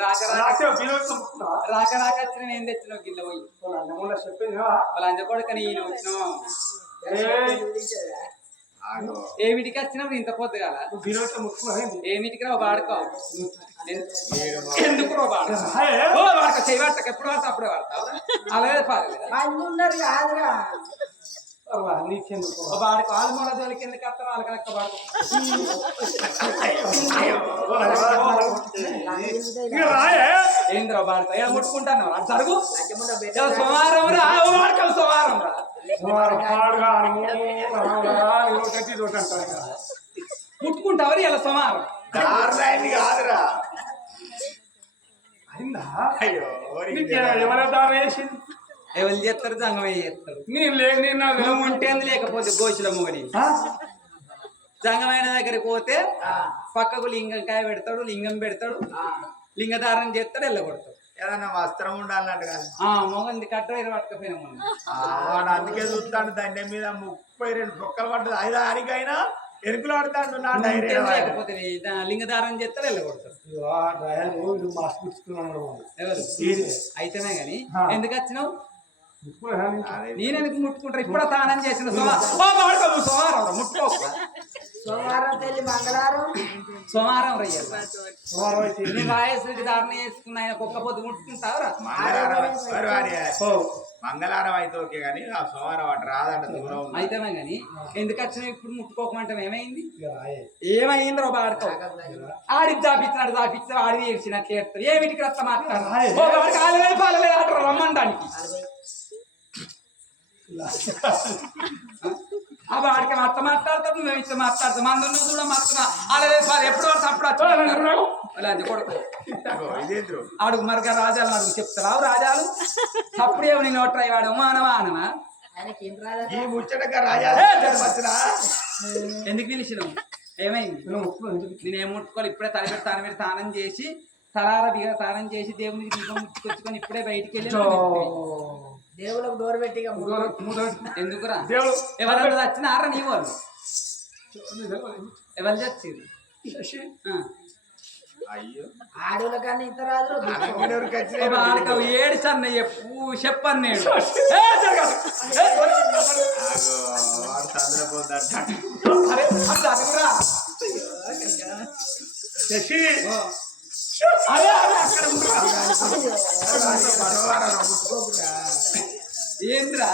రాక రాక వచ్చిన ఏం తెచ్చినావు గిల్ల పోయి వాళ్ళ అంజ కొడుక నేను వచ్చినావు ఏమిటికి వచ్చినావు ఇంత పొద్దుగాల ఏమిటికి రావు వాడుకోవు ఎందుకు వాడుకో చేయి వాడతాక ఎప్పుడు వాడతా అప్పుడే వాడతావు అలాగే పాడలేదు వాడుకో వాళ్ళు మూల జోలికి ఎందుకు వస్తారు వాళ్ళకి లెక్క వాడుకో ఏంద్రా వాడతా ఇలా ముట్టుకుంటాను జరుగు సోమవారం రా వాడుకో సోమవారం రా ముట్టుకుంటావు ఇలా సోమవారం కాదురా ఎవరు చేస్తారు జంగమయ్య చేస్తాడు నువ్వు ఉంటే లేకపోతే గోచుల మొగని జంగమైన దగ్గరికి పోతే పక్కకు లింగంకాయ పెడతాడు లింగం పెడతాడు లింగధారణ చేస్తాడు వెళ్ళగొడతాడు ఏదన్నా వస్త్రం ఉండాలన్నట్టు కాదు మొగంది కట్టయిన పట్టుకపోయినా వాడు అందుకే చూస్తాడు దండం మీద 32 పొక్కలు పడ్డది 5 ఆరికైనా ఎరుకులు ఆడుతాడు లేకపోతే లింగధారణ చేస్తాడు వెళ్ళగొడతాడు అయితేనే గాని ఎందుకు వచ్చినావు నేనెందుకు ముట్టుకుంటా ఇప్పుడు తానం చేసిన సోమవారం ముట్టుకో సోమవారం రయ్యాలి రాయశ్రీకి దారుణ చేసుకున్న ఆయన కుక్క పొద్దు ముట్టుకుంటావురా మంగళవారం అయితే ఓకే కానీ ఆ సోమవారం అటు రాదంట దూరం అయితేనే గాని ఎందుకు వచ్చినా ఇప్పుడు ముట్టుకోకమంటే ఏమైంది ఏమైంది రో ఆడుకో ఆడికి దాపించాడు ఆడి ఏడ్చినట్లు ఏడుతాడు ఏమిటికి రస్తా మాట్లాడాలి పాలలేదు ఆటరు రమ్మంటానికి అవి ఆడికి అత్త మాట్లాడతాడు మేము ఇట్లా మాట్లాడతాం మందున్న కూడా మాత్రం అలాగే ఎప్పుడు అప్పుడు అది కొడుకు అడుగు మరొక రాజాలను అడుగు చెప్తారా రాజాలు అప్పుడు ఏమో నేను ట్రై వాడు మానవా అనమా ఎందుకు పిలిచినావు ఏమైంది నేనేం ముట్టుకోవాలి ఇప్పుడే తన మీద తానం చేసి తలార బిగ తానం చేసి దేవునికి దీపం ముట్టుకొచ్చుకొని ఇప్పుడే బయటికి వెళ్ళి దేవులకు డోర్ పెట్టి ఎందుకురా ఎవరు వచ్చినారా నీ వాళ్ళు ఎవరు చచ్చింది ఆడోళ్ళ కానీ ఇంత రాదు ఆడకవు ఏడు సన్న చెప్పను నేను ఏంద్రా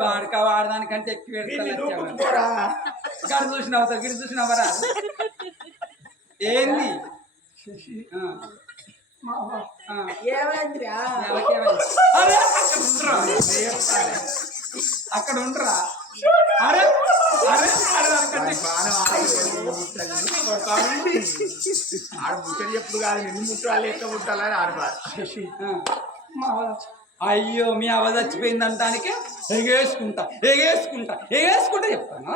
వాడక వాడదానికంటే ఎక్కువ గడి చూసినావు గిడి చూసినావరా ఏంది అక్కడ ఉండరా అరే అరే ఆడ ముట్టడి ఎప్పుడు కాదు నిన్ను ముట్టాలి ఎట్లా ముట్టాలని అయ్యో మీ అవ చచ్చిపోయిందంటానికి ఎగేసుకుంటా ఎగేసుకుంటా ఎగేసుకుంటా చెప్తాను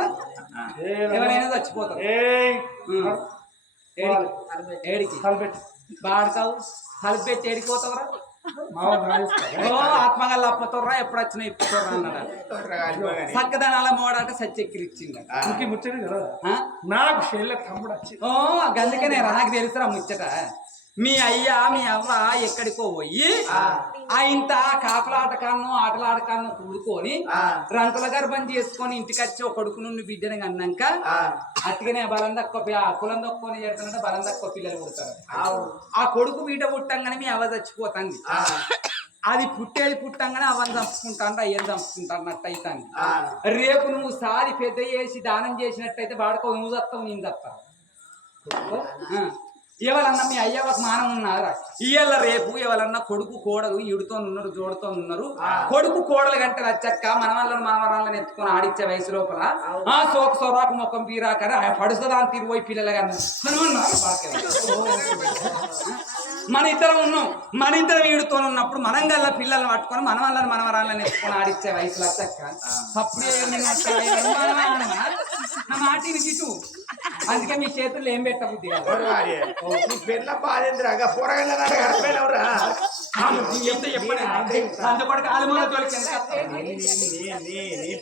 ఎవరైనా చచ్చిపోతారు ఏడికి బాడకావు కలిపెట్టి ఏడిపోతావురా ఆత్మగల్లా అప్పతోర్రా ఎప్పుడు వచ్చినా ఇప్పుతోర్రా అన్నాడు చక్కదనాల మోడాట సచ్చెక్కిరిచ్చింది ముచ్చట నాకు తమ్ముడు వచ్చి గందుకనే నాకు తెలుసురా ముచ్చట మీ అయ్యా మీ అవ్వ ఎక్కడికో పోయి ఇంత కాకులాటకాలను ఆటలాటకాలను కూడుకొని రంకుల గర్భం చేసుకొని ఇంటికి వచ్చి ఒక కొడుకు నుండి బిడ్డని అన్నాక అతిగానే బలం తక్కువ కులం తక్కువ చేస్తానంటే బలం తక్కువ పిల్లలు పుడతారు ఆ కొడుకు బిడ్డ పుట్టంగానే మీ అవ్వ చచ్చిపోతుంది అది పుట్టేది పుట్టంగానే అవన్నీ చంపుకుంటాను అయ్యని చంపుకుంటా అన్నట్టు అవుతాను రేపు నువ్వు సాది పెద్ద చేసి దానం చేసినట్టయితే వాడుకో నువ్వు చస్తావు నేను చస్తావు ఎవరన్నా మీ అయ్య ఒక మానం ఉన్నారా ఇయ్యాల రేపు ఎవరన్నా కొడుకు కోడలు ఈడుతో ఉన్నారు జోడుతో ఉన్నారు కొడుకు కోడలు గంట వచ్చాక మనవరాలను ఎత్తుకొని ఆడిచ్చే వయసు లోపల ఆ సోక సోరాకు మొక్కం పీరాకరే పడుస్తుందాని తిరిగిపోయి పిల్లలు కానీ మన ఇద్దరం ఉన్నాం మన ఇద్దరం ఈడుతో ఉన్నప్పుడు మనం గల్ల పిల్లల్ని పట్టుకొని మనవరాలను ఎత్తుకొని ఆడిచ్చే వయసులో వచ్చాక అప్పుడే నా మాటిని గిటు అందుకే మీ చేతుల్లో ఏం పెట్టబుద్ది పెళ్ళ బాధేంద్రగా పోరగలరా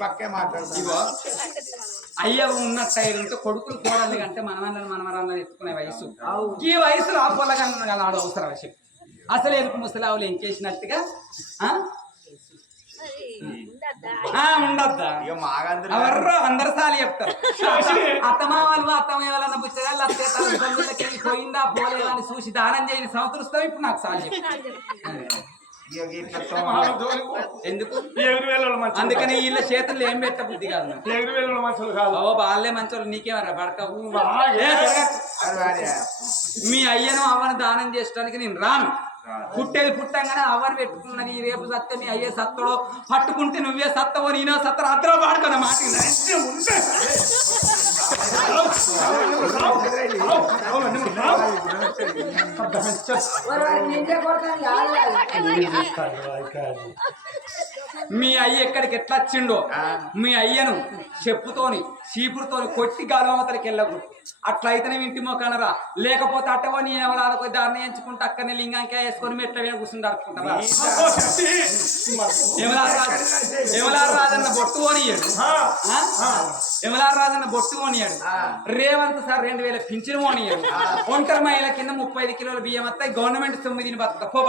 పక్కే మాట్లాడుతుంది అయ్య ఉన్నట్టు అయి ఉంటే కొడుకులు కోడలు కంటే మనమరాళ్ళని ఎత్తుకునే వయసు ఈ వయసులో ఆ పొలగన్న నాడు అవసరం చెప్పి అసలు ఎందుకు ముసలావులు ఎంకేసినట్టుగా ఉండద్దా ఇక మాగందరూ ఎవర్రో అందరు సాలి చెప్తారు అత్తమా వాళ్ళన్న బుచ్చగాళ్ళు అత్తే పోయిందా పోలేదా అని చూసి దానం చేయని సంవత్సరం ఇప్పుడు నాకు సాలి చెప్తారు ఎందుకు అందుకని వీళ్ళ చేతుల్లో ఏం పెట్ట బుద్ధి కాదు ఓ వాళ్ళే మంచోళ్ళు నీకేమరా బడకవు మీ అయ్యను అవ్వను దానం చేయడానికి నేను రాను పుట్టేది పుట్టంగానే అవ్వని పెట్టుకున్నా నీ రేపు సత్తే మీ అయ్యే సత్తడో పట్టుకుంటే నువ్వే సత్తవో నేనో సత్తరో అద్దరో పాడుకున్న మాట మీ అయ్య ఎక్కడికి ఎట్లా వచ్చిండో మీ అయ్యను చెప్పుతోని చీపురుతోని కొట్టి గలవతలకి వెళ్ళకూడదు అట్లయితేనే ఇంటి మొక్కనరా లేకపోతే అట్టవో నీ ఎవరాలకు దాన్ని ఎంచుకుంటే అక్కడనే లింగాంకాయ వేసుకొని మెట్ల మీద కూర్చుని అడుకుంటారా యమలార్ రాజన్న బొట్టు కొనియాడు యమలార్ రాజన్న బొట్టు కొనియాడు రేవంత్ సార్ 2000 పింఛను కొనియాడు ఒంటరి మహిళ కింద 35 కిలోల బియ్యం వస్తాయి గవర్నమెంట్ 9 బతుకు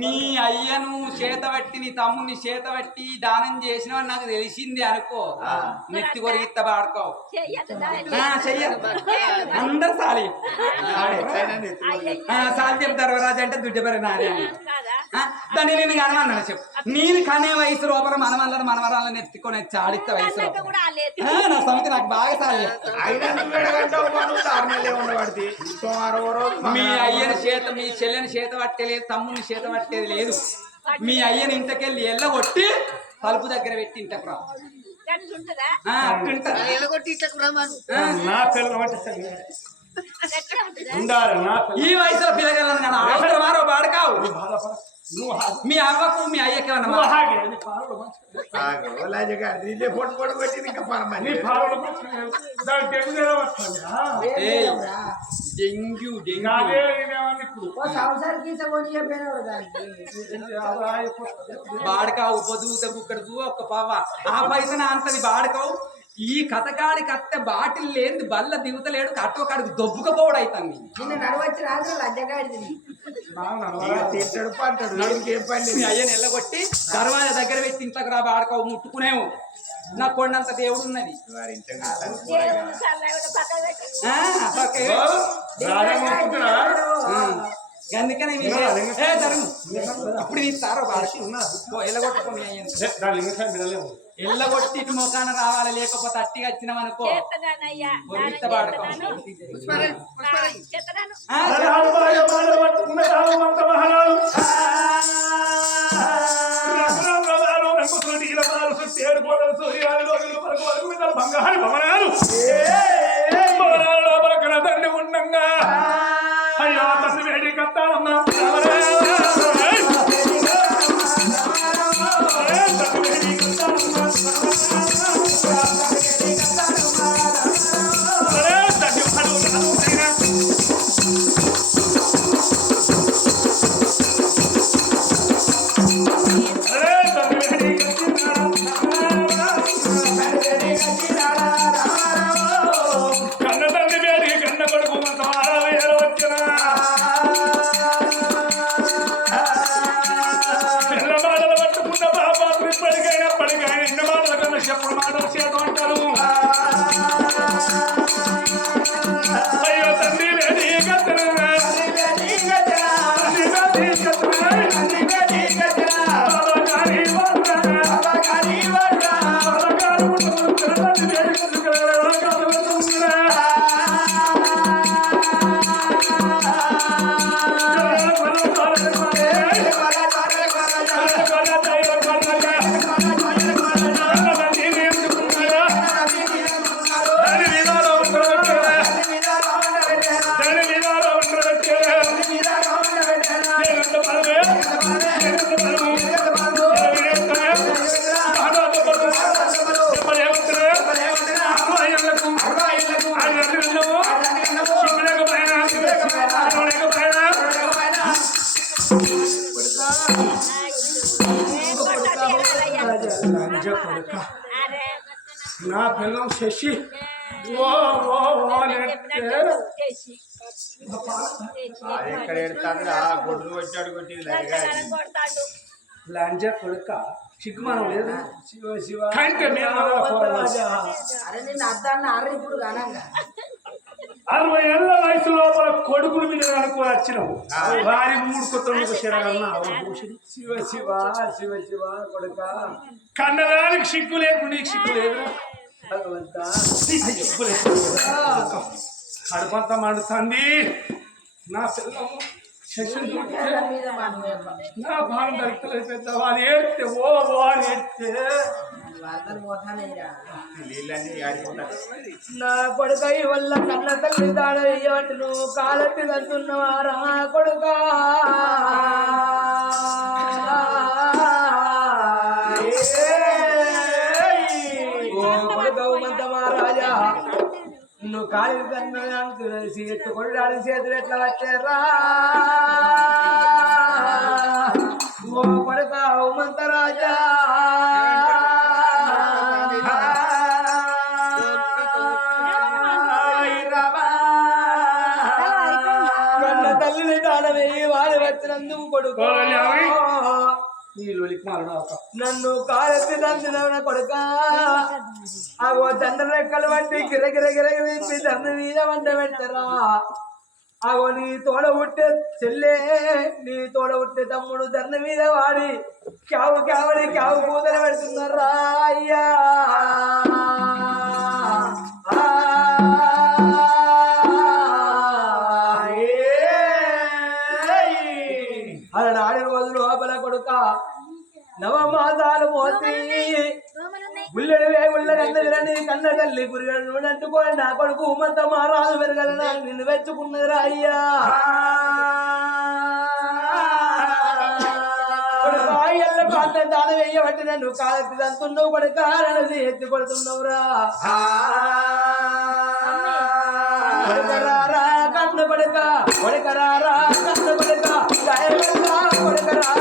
నీ అయ్యను చేతబట్టి నీ తమ్ముని చేతబట్టి దానం చేసినవని నాకు తెలిసింది అనుకో నెత్తి కొరిగిత్త పాడుకో చెయ్యరు అందరు సాలి సాలి చెప్తారు రాజు అంటే దుడ్డపరి నాని అని దాన్ని నేను కనమన్నాను చెప్పు నేను కనే వయసు లోపల మనవరాలను ఎత్తుకొని చాడిత్త వయసు నా సమితి నాకు బాగా సాలి మీ అయ్యని చేత మీ చెల్లెని చేత పట్టేలేదు తమ్ముని చేత పట్టేది లేదు మీ అయ్యని ఇంతకెళ్ళి ఎల్లగొట్టి తలుపు దగ్గర పెట్టి ఇంతకు రా ఈ వయసులో పిల్లగలను కానీ అవసరమారో బాడకావు మీ అవ్వకు మీ అయ్యకి డెంగ్యూ బాడకావు పొదుగుత కుక్కడు ఒక్క పవ్వ ఆ పైసన అంతది బాడకావు ఈ కథకాడి కత్తె బాటిల్ లేని బల్ల దిగుతలేడు కట్టో కాడికి దొబ్బుకపోవడం అవుతుంది అయ్యని ఎల్లగొట్టి దర్వాజ దగ్గర పెట్టి ఇంట్లోకి రా బాడకావు ముట్టుకునేవు నా కొండంత దేవుడు ఉన్నది అందుకనే అప్పుడు తీస్తారో బాడకి ఎల్లగొట్టుకుని ఎల్లగొట్టి ఇటు మొఖాన రావాలి లేకపోతే అట్టిగా వచ్చినామనుకో బంగారు భవనాలు తండ్రి ఉండంగా అయ్యో తండ్రి వేడి కట్టాలన్నా కొడుక నా పిల్లం శశి ఓ ఓ ఓ నెట్టే. అది ఎక్కడ ఎడతాడు ఆ గొడ్డు వచ్చాడు కొట్టింది లైగా లంజ కొడుక సిగ్గుమానం లేదు. శివ శివ కంటే మేము అలా పోరాజా. అరే నిన్ను అద్దాన్ని అర్ర ఇప్పుడు కానంగా 60 ఏళ్ళ వయసు లోపల కొడుకులు మీద అనుకుని వచ్చినావు వారి 3 కొత్తలు శరగన్నా శివ శివ శివ శివ కొడుక కన్నదానికి సిగ్గు లేకుండా నీకు సిగ్గు లేదు. భగవంత కడుపంతా మండుతుంది. నా పిల్లము శశిని చూస్తే మీద మనం నా భారం దొరుకుతలేదు. పెద్ద వాడు ఏడితే ఓ వాడు ఏడితే అందరు పోతానయ్యా నీళ్ళన్నీ ఆడిపోతాడు. నా కొడుకై వల్ల కన్న తల్లి దాడ వేయబట్టి నువ్వు కాలెత్తి తంటున్నవారా కొడుక కొడుక మహారాజా నువ్వు కాలి తన్నేసి ఎత్తుకొని చేతులు ఎట్లా వచ్చారా ఓ కొడుక మంతరాజా కన్న తల్లిని దానవేయి వాడి వచ్చినందుకు కొడుకు నన్ను కాలెత్తి తండ్రి కొడుక అగో తండ్రి రెక్కలు వంటి గిరగిర గిరగిరి తండ్రి మీద వంట పెడతారా అగో నీ తోడ ఉట్టే చెల్లే నీ తోడ ఉట్టే తమ్ముడు తండ్రి మీద వాడి క్యావు క్యావని క్యావు కూతలు పెడుతున్నారా అయ్యా అలనాడి రోజు లోపల కొడుక నవమాసాలు మోసి గుల్లెడు వేగుళ్ళని కన్న తల్లి గురిగడు అంటుకోని నా కొడుకు ఉమంత మహారాజు పెరగలనా నిన్ను వెచ్చుకున్నదిరా అయ్యా ఎల్ల కాంత దాన వేయబట్టి నన్ను కాలెత్తి తంతున్నావు కొడుక నన్ను ఎత్తి కొడుతున్నావురా కొడుకరారా కన్న కొడుక కొడుకరారా కన్న కొడుక కొడుకరా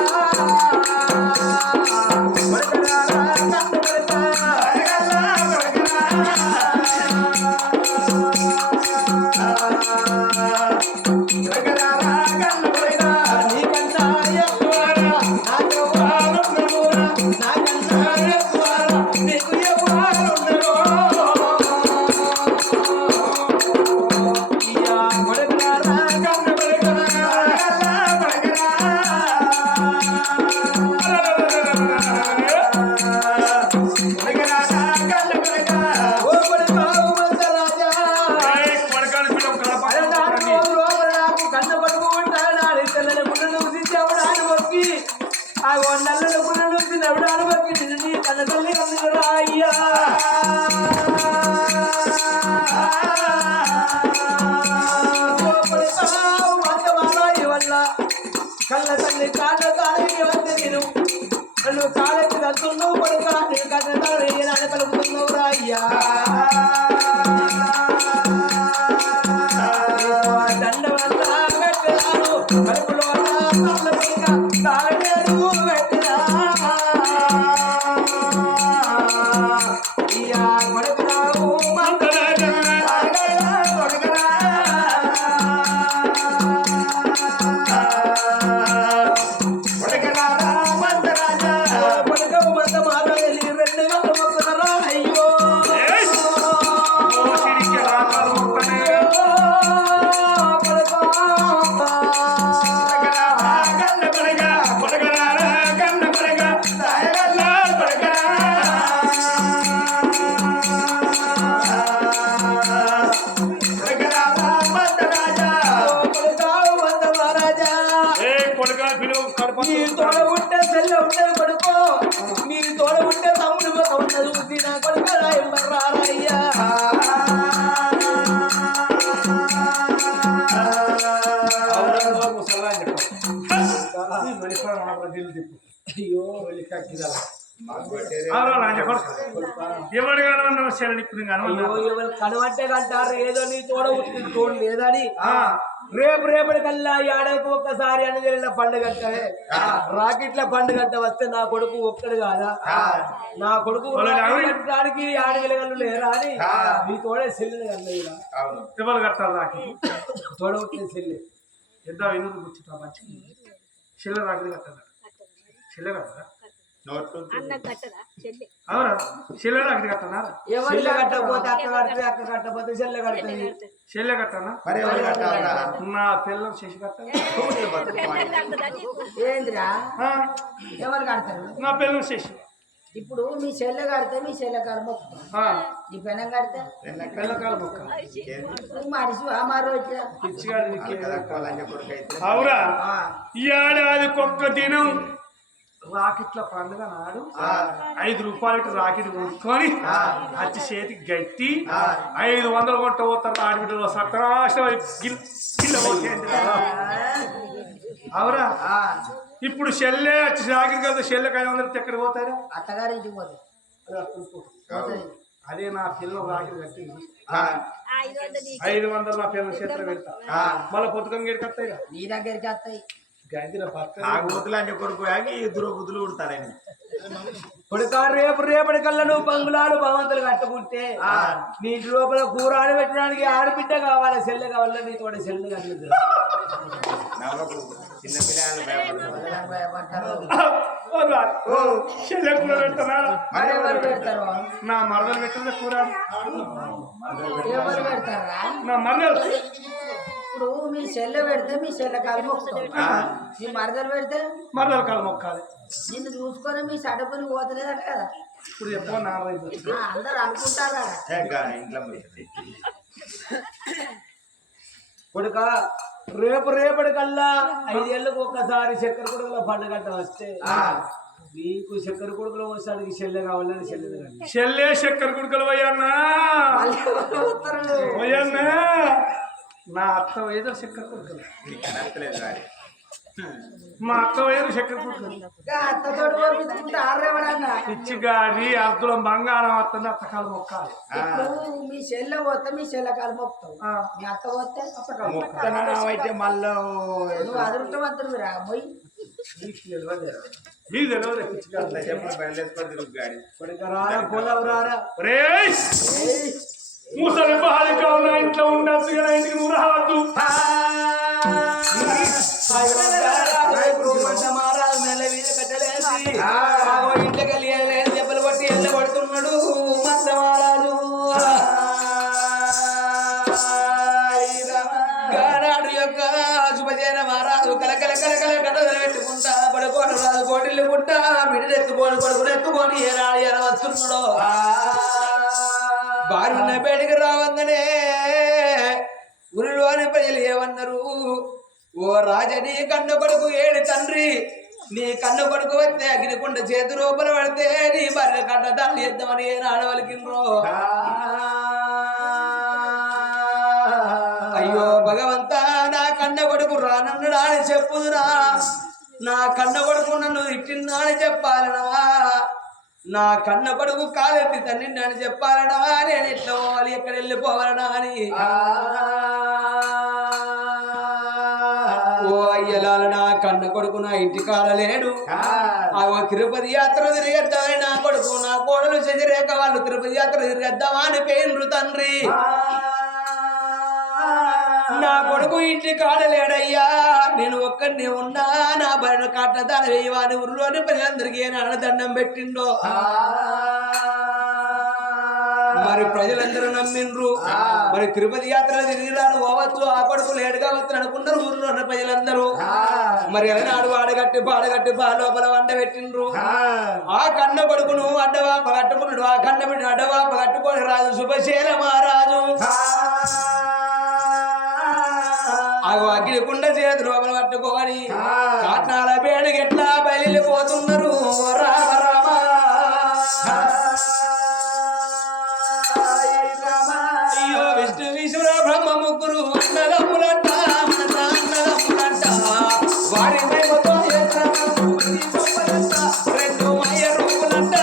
కళ్ళ తల్లి కాళ్ళ తాళి వద్ద నేను నన్ను కాళ్ళకి తట్టున్నావు కొడుక నేను కన్న తాళి నాన్న కలుపుతున్నావు రాయ్యా దండవంతా పెట్టినాను కడుపులో తాళనేరు పెట్టినా కొడుకురావు మీరు తోడ ఉంటే చెల్ల ఉంటే కొడుకో మీరు తోడ ఉంటే తమ్ముడు ఒక చూసి నా కొడుకు రాయ్యా అయ్యో ఎవడు కనవన్నా శరణి ఇప్పుడు కనవన్నా ఎవరు కనవంటే కంటారు ఏదో నీ తోడ పుట్టిన తోడు లేదని రేపటి కల్లా ఏడాదికి ఒక్కసారి అని జరిగిన పండుగ అంటే రాకెట్ల పండుగ అంటే వస్తే నా కొడుకు ఒక్కడు కాదా నా కొడుకు కట్టడానికి ఆడగలగలు లేరా అని నీ తోడే సెల్లు కన్నయ్య ఎవరు కట్టాలి రాకెట్ తోడ పుట్టిన సెల్లు ఎంత వినోదం కూర్చుంటా మంచి చెల్లె రాకెట్ కట్టాలి చెల్లె కట్టదా అవునా చెల్లె రాకెట్ కట్టనా చెల్లె కట్టకపోతే అక్క కడితే అక్క కట్టకపోతే చెల్లె కడుతుంది చెల్లె కట్టనా మరి ఎవరు కట్టాలా? నా పిల్లలు చేసి కట్టాలి ఏంద్రా ఎవరు కడతారు నా పిల్లలు చేసి ఇప్పుడు మీ చెల్లె కడితే మీ చెల్లె కాలు మొక్కుతాం నీ పెనం కడితే పిల్లకాల మొక్క నువ్వు మనిషి ఆ మారు వచ్చా పిచ్చిగా కదక్కోవాలని కొడుకు అయితే అవురా ఈ ఏడాదికి ఒక్క దినం రాకెట్ల పండుగ నాడు 5 రూపాయలకి రాకెట్ కొనుక్కొని అచ్చి చేతికి గట్టి 500 కొట్ట పోతారు ఆడబిడ్డలో సత్రాశ అవురా ఇప్పుడు చెల్లె వచ్చి రాకెట్ కలితే చెల్లెకి 500 ఎక్కడ పోతారు అత్తగారి ఇంటికి పోతే అదే నా పిల్లలు రాకెట్ కట్టి 500 నా పిల్లల చేతిలో పెడతా మళ్ళీ పొద్దుకొని గడికి వస్తాయి నీ దగ్గరికి వస్తాయి గంజిన ఆ బుద్ధులు అంటే కొడుకు ఆగి ఇద్దరు బుద్ధులు ఉడతారని కొడుకా రేపటి కల్లా నువ్వు బంగుళాలు భవంతులు కట్టుకుంటే నీ ఇంటి లోపల కూర ఆడబెట్టడానికి ఆడబిడ్డ కావాలి సెల్లె కావాలి నీ తోడ సెల్లు కలుగుతుంది నవ్వకు చిన్న పిల్లలు భయపడతారు చెల్లె కూర పెడతారా మరి ఎవరు పెడతారు నా మరదలు పెట్టింది కూర ఎవరు పెడతారా నా మరదలు ఇప్పుడు మీ చెల్లె పెడితే మీ చెల్లె కాలు మొక్కుతాం మీ మరదలు పెడితే మరదలు కాలు మొక్కాలి నిన్ను చూసుకొని మీ సడపుని పోతలేదట కదా ఇప్పుడు చెప్పు నా అందరు అనుకుంటారా ఇంట్లో పోతుంది. కొడుక రేపటి కల్లా 5 ఏళ్ళకు ఒక్కసారి చక్కెర కొడుకుల పండుగ వస్తే నీకు చక్కెర కొడుకులు వస్తానికి చెల్లె కావాలని చెల్లె చెల్లె చక్కెర కుడుకలు పోయన్నా పోయన్నా నా అత్త ఏదో చక్కెర కుడుకలు నీకు నచ్చలేదు కానీ మా అత్త ఏదో చక్కెర కుడుకలు అత్తతోటి పోపించుకుంటే ఆరేవాడన్నా పిచ్చి గాడి అద్దులం బంగారం వస్తుంది అత్తకాలు మొక్కాలి ఇప్పుడు మీ చెల్లె పోతే మీ చెల్లె కాలు మొక్కుతావు మీ అత్త పోతే అత్త కాలు మొక్కుతానం అయితే మళ్ళీ నువ్వు అదృష్టవంతుడు రా పోయి నీకు తెలియదు పిచ్చి గాడి చెప్పులు బయలుదేసుకొని తిరుగు గాడి కొడుక రారా పోలవు రారా రేయ్ ముసలి బాలిక ఉన్న ఇంట్లో ఉండద్దు కదా ఇంటికి నువ్వు రావద్దు ఇంట్లోకి వెళ్ళి దెబ్బలు కొట్టి ఎల్ల పడుతున్నాడు మంద మహారాజు గానాడు యొక్క శుభజైన మహారాజు కలకల కథలు పెట్టుకుంటా పడుకోడు రాజు కోటిల్లు పుట్టా బిడ్డలు ఎత్తుకోని కొడుకుని ఎత్తుకొని ఏనాడు ఎలా వస్తున్నాడు బారున్న బయటికి రావందనే ఊరిలోని ప్రజలు ఏమన్నారు ఓ రాజని కన్న కొడుకు ఏడు తండ్రి నీ కన్న కొడుకు వస్తే అగ్నికుండ చేతి రూపలు పడితే నీ భార్య కన్న దాన్ని ఎద్దామని ఆడవలికిండ్రో అయ్యో భగవంతా నా కన్న కొడుకు రానన్నాడా అని చెప్పుదురా నా కన్న కొడుకు నన్ను ఇట్టిందా అని చెప్పాలనా నా కన్న కొడుకు కాలెత్తి తండ్రి అని చెప్పాలనా నేను ఎట్లా పోవాలి ఎక్కడ వెళ్ళిపోవాలనా అని ఓ అయ్యలాల నా కన్న కొడుకు నా ఇంటి కాడలేడు ఆ తిరుపతి యాత్ర తిరిగేద్దామని నా కొడుకు నా కోడలు శశిరేఖ వాళ్ళు తిరుపతి యాత్ర తిరిగేద్దామా అని పేర్లు తండ్రి నా కొడుకు ఇంటి కాడలేడయ్యా నేను ఒక్కడిని ఉన్నా నా భరణ కాట దాని వేయవాని ఊరిలోని ప్రజలందరికీ నాన్న దండం పెట్టిండో మరి ప్రజలందరూ నమ్మిండ్రు మరి తిరుపతి యాత్ర తిరిగిరాను పోవచ్చు ఆ కొడుకు లేడుగా వచ్చు అనుకున్నారు ఊరిలో ఉన్న ప్రజలందరూ మరి ఎలనాడు పాడగట్టి లోపల వంట పెట్టిండ్రు ఆ కన్న కొడుకును అడ్డవాప కట్టుకున్నాడు ఆ కన్న బిడ్డ అడ్డవాప కట్టుకొని రాజు శుభశీల మహారాజు అగ్గికుండ చేతి లోపల పట్టుకొని కాట్నాల పేడుకి ఎట్లా బయలుపోతున్నారు రామ రామ అయ్యో విష్ణు విశ్వర బ్రహ్మ ముగ్గురు అన్నదమ్ములంట అన్నదమ్ములంట వారి రెండు మయ రూపులంట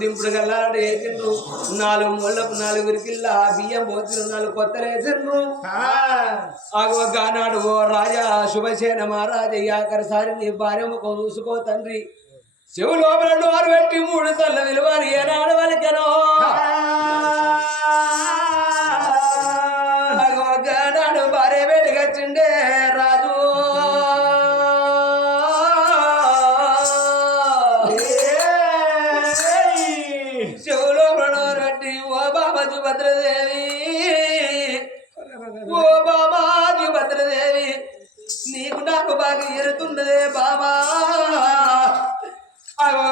దింపుడు గల్లాడు వేసిండ్రు 4 మూలకు 4 విరికిల్లా బియ్యం పోతున్నారు 4 కొత్తలు వేసిండ్రు ఆగోగానాడు ఓ రాజా శుభసేన మహారాజయ్య ఆఖరిసారి నీ భార్య ముఖం చూసుకో తండ్రి చెవు లోపల నోరు పెట్టి 3 సార్లు విలువని ఏనాడు వలికెనో ఆగోగానాడు భార్య వేడిగచ్చిండే రాజు భద్రదేవి ఓ బామాజు భద్రదేవి నీకు నాకు బాగా ఎరుతున్నదే బామా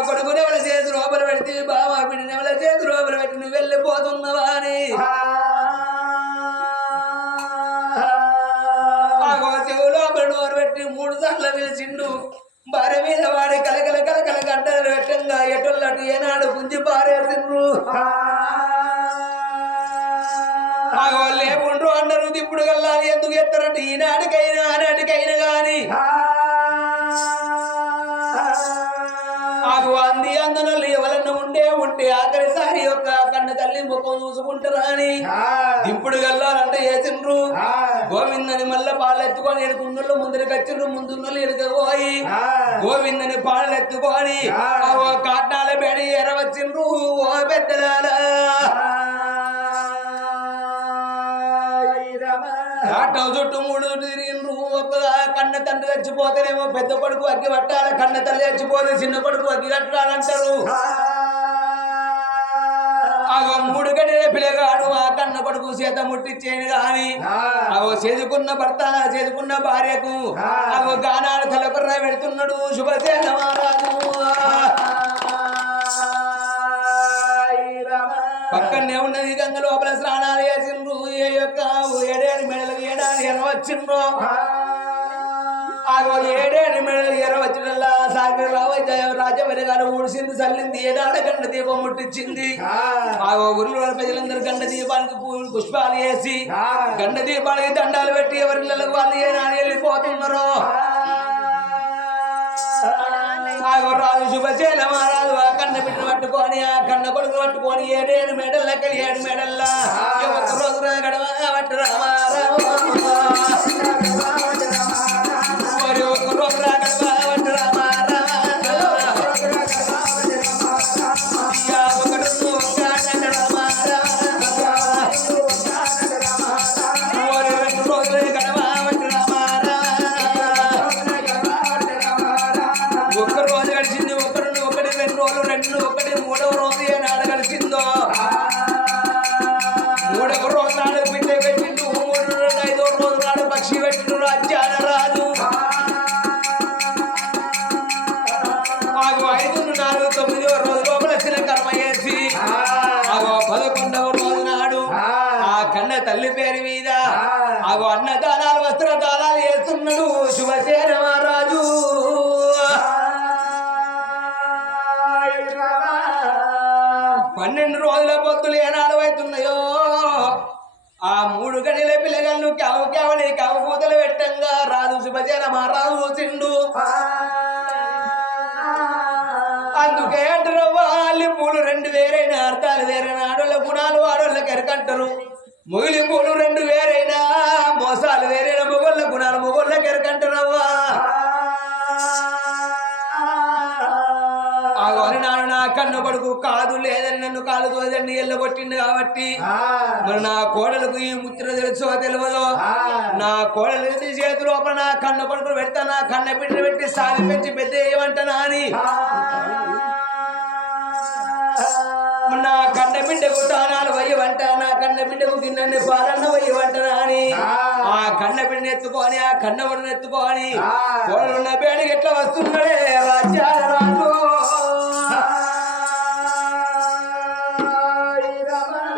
కొడుకు నెవల చేతి లోపల పెడితే బామా బిడ్డ నెవల చేతి లోపల పెట్టి నువ్వు వెళ్ళిపోతున్నవా అని చెవు లోపల నోరు పెట్టి 3 సార్లు పిలిచిండు భార్య మీద వాడి కలకల కలకల గంటలు పెట్టంగా ఎటున్నట్టు ఏనాడు గుంజి పారేసిండ్రు లేకుండ్రు అన్నారు ఇప్పుడు కల్లాలి ఎందుకు ఎత్తరంటే ఈనాటికైనా ఆనాటికైనా గాని ఆకు అంది అందనలు ఎవరన్నా ఉంటే ఆఖరిసారి యొక్క కన్న తల్లి ముఖం చూసుకుంటారా అని ఇప్పుడు కల్లాలంటే వేసిండ్రు గోవిందని మళ్ళా పాలు ఎత్తుకొని ఎడుకున్నోళ్ళు ముందరికి వచ్చిండ్రు ముందున్నోళ్ళు ఎడుకపోయి గోవిందని పాలు ఎత్తుకొని కాట్నాల బేడి ఎరవచ్చిండ్రు ఓ పెద్దలాల చుట్టూ 3 తిరిగిండ్రు కన్న తండ్రి చచ్చిపోతేనేమో పెద్ద కొడుకు అగ్గి పట్టాలి కన్న తల్లి చచ్చిపోతే చిన్న కొడుకు అగ్గి కట్టాలంటారు 3 గడియ పిల్లగాడు ఆ కన్న కొడుకు చేత ముట్టించేది గాని చేసుకున్న భర్త చేసుకున్న భార్యకు గానాలు తలకొర్ర పెడుతున్నాడు శుభసేన మహారాజు పక్కనే ఉన్నది గంగ లోపల స్నానాలు చేసిండ్రు ఏ యొక్క 7 మెడలకు 7 ఎరవచ్చిండ్రు 7 మెడలు ఎరవచ్చినల్లా సాగర రాజవరి గారు ఊడిసింది చల్లింది ఏడాడ గండ దీపం ముట్టించింది ఊరిలో ప్రజలందరూ గండ దీపానికి పుష్పాలు వేసి గండ దీపానికి దండాలు పెట్టి ఎవరి వాళ్ళు ఏనాడు వెళ్ళిపోతున్నారో రాజు శుభసేన మహారాజు ఆ కన్న బిడ్డను పట్టుకొని ఆ కన్న కొడుకు పట్టుకొని 7 మెడల్ లెక్కలు 7 మెడల్లా ఒక రోజు గడవ పట్టు రామారావు ఒక రోజు గడవ పట్టు రామారావు ఒకటి దానాలు వస్త్ర దానాలు చేస్తున్నాడు శుభసేన మహారాజు 12 రోజుల పొత్తులు ఏనాడు అవుతున్నాయో ఆ 3 గడిల పిల్లగాళ్ళు కావని కావు కూతలు పెట్టంగా రాజు శుభసేన మహారాజు చూసిండు అందుకే అంటారు వాళ్ళు పూలు 2 వేరైన అర్థాలు వేరైన ఆడోళ్ళ గుణాలు ఆడోళ్ళకి ఎరకంటారు మొగిలి పూలు 2 వేరైనా మోసాలు వేరైన మొగోళ్ళ గుణాలు మొగోళ్ళకి ఎరకంటారవ్వా ఆగోని నాడు నా కన్ను కొడుకు కాదు లేదని నన్ను కాలు తోదండి ఎల్లగొట్టిండు కాబట్టి మరి నా కోడలకు ఈ ముచ్చట తెలుసో తెలియదో నా కోడలు చేతి లోపల నా కన్ను కొడుకు పెడతా నా కన్న బిడ్డ పెట్టి సాగి పెంచి పెద్ద ఏమంటానా అని నా కన్న బిడ్డకు తానాలు వయ్యవంట నా కన్న బిడ్డకు గిన్నె పాలన్న వయ్యవంటనా అని ఆ కన్న బిడ్డను ఎత్తుకోని ఆ కన్న బిడ్డను ఎత్తుకోని కోడలున్న బేడికి ఎట్లా వస్తున్నాడే రాజ్యాల రాజు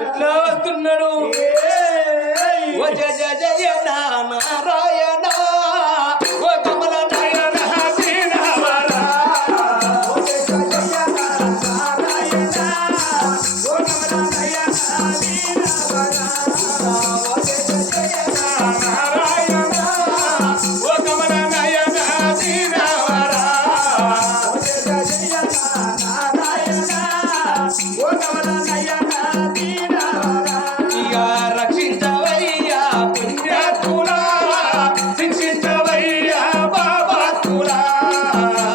ఎట్లా వస్తున్నాడు ఓ జయ జయ జయ నారాయణ ఓ కమల నయన శ్రీరామరా ఓ జయ జయ నారాయణ ఓ కమల నయన శ్రీరామరా ఓ జయ జయ నారాయణ ఓ కమల నయన శ్రీరామరా ఓ జయ జయ నారాయణ ఓ కమల నయన శ్రీరామరా ఇక రక్షించవయ్యా పుణ్యాత్ములా శిక్షించవయ్యా పాపాత్ములా